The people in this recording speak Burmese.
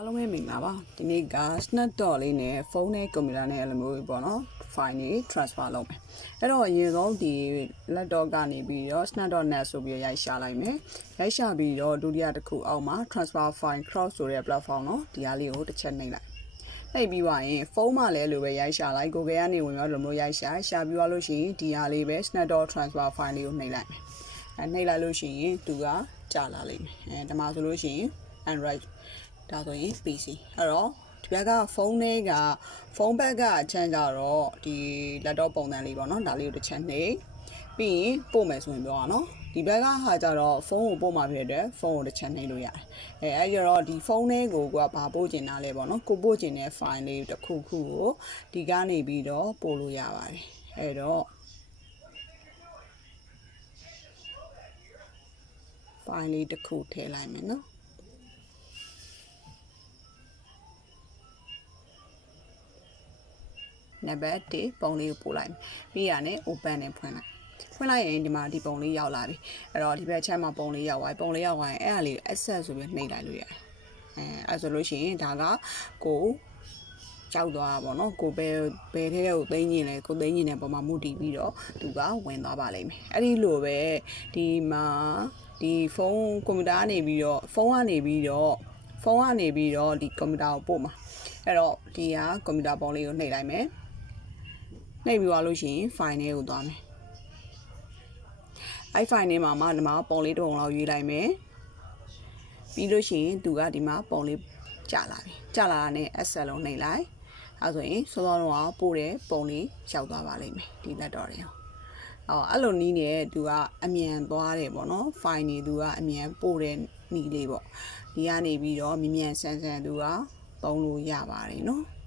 အားလုံးပဲမင်္ဂလာပါဒီနေ့က Snapchat လေးနဲ့ဖုန်းနဲ့ကွန်ပျူတာနဲ့အဲ့လိုမျိုးပေါ့နော် file တွေ transfer လုပ်မယ်အဲ့တော့အရင်ဆုံးဒီ laptop ကနေပြီးတော့ Snapchat.net ဆိုပြီးရိုက်ရှာလိုက်မယ်ရိုက်ရှာပြီးတော့ဒုတိယတစ်ခုအောက်မှာ transfer file cross ဆိုတဲ့ platform နော်ဒီအားလေးကိုတစ်ချက်နှိပ်လိုက်နှိပ်ပြီးပါရင်ဖုန်းမှာလည်းလိုပဲရိုက်ရှာလိုက် Google ကနေဝင်ပြီးတော့လိုမျိုးရိုက်ရှာပြီးသွားလို့ရှိရင်ဒီအားလေးပဲ Snapchat transfer file လေးကိုနှိပ်လိုက်မယ်နှိပ်လိုက်လို့ရှိရင်သူကကြာလာလိမ့်မယ်ဒီမှာဆိုလို့ရှိရင် Android ဒါဆိုရင် PC အဲ့တော့ဒီဘက်ကဖုန်းထဲကဖုန်းဘက်ကအချမ်းကြတော့ဒီ laptop ပုံစံလေးပေါ့နော်ဒါလေးကိုတစ်ချက်နှိပ်ပြီးရင်ပို့မယ်ဆိုရင်ပြောရအောင်နော်ဒီဘက်ကဟာကြတော့ဖုန်းကိုပို့မှာဖြစ်တဲ့ဖုန်းကိုတစ်ချက်နှိပ်လို့ရတယ်အဲ့ကြတော့ဒီဖုန်းထဲကိုကဘာပို့ကျင်တာလဲပေါ့နော်ကိုပို့ကျင်တဲ့ file လေးတစ်ခုခုကိုဒီကနေပြီးတော့ပို့လို့ရပါတယ်အဲ့တော့ file လေးတစ်ခုထည့်လိုက်မယ်နော်နံပါတ်1ပုံလေးကိုပို့လိုက်ပြီးရနဲ့ open နဲ့ဖွင့်လိုက်ရင်ဒီမှာဒီပုံလေးရောက်လာပြီအဲ့တော့ဒီဘက်ချမ်းမှာပုံလေးရောက်သွားပြီပုံလေးရောက်သွားရင်အဲ့ဒါလေး access ဆိုပြီးနှိပ်လိုက်လို့ရတယ်အဲ့ဆိုလို့ရှိရင်ဒါကကိုကြောက်သွားတာပေါ့နော်ကိုဘယ်ထဲကိုသိမ်းညင်လဲကိုသိမ်းညင်တဲ့ပုံမှာမူတည်ပြီးတော့သူကဝင်သွားပါလိမ့်မယ်အဲ့ဒီလိုပဲဒီမှာဒီဖုန်းကွန်ပျူတာကနေပြီးတော့ဖုန်းကနေပြီးတော့ဒီကွန်ပျူတာကိုပို့မှာအဲ့တော့ဒီကကွန်ပျူတာပုံလေးကိုနှိပ်လိုက်မယ်နှိပ်ပြီးသွားလို့ရှိရင် file ထဲကိုသွားမယ်အဲ့ file ထဲမှာဒီမှာပုံလေးတစ်ပုံလောက်ရွေးလိုက်မယ်ပြီးလို့ရှိရင်သူကဒီမှာပုံလေးကြာလာပြီကြာလာတာနဲ့ access လုံးနှိပ်လိုက်အဲ့ဆိုရင်စောစောတော့ပို့တဲ့ပုံလေးရောက်သွားပါလိမ့်မယ်ဒီ laptop တွေအဲ့လိုနီးနေသူကအမြန်သွားတယ်ပေါ့နော် file နေသူကအမြန်ပို့တဲ့နီးလေးပေါ့ဒီကနေပြီးတော့မြ мян ဆန်းသူကသုံးလို့ရပါတယ်နော်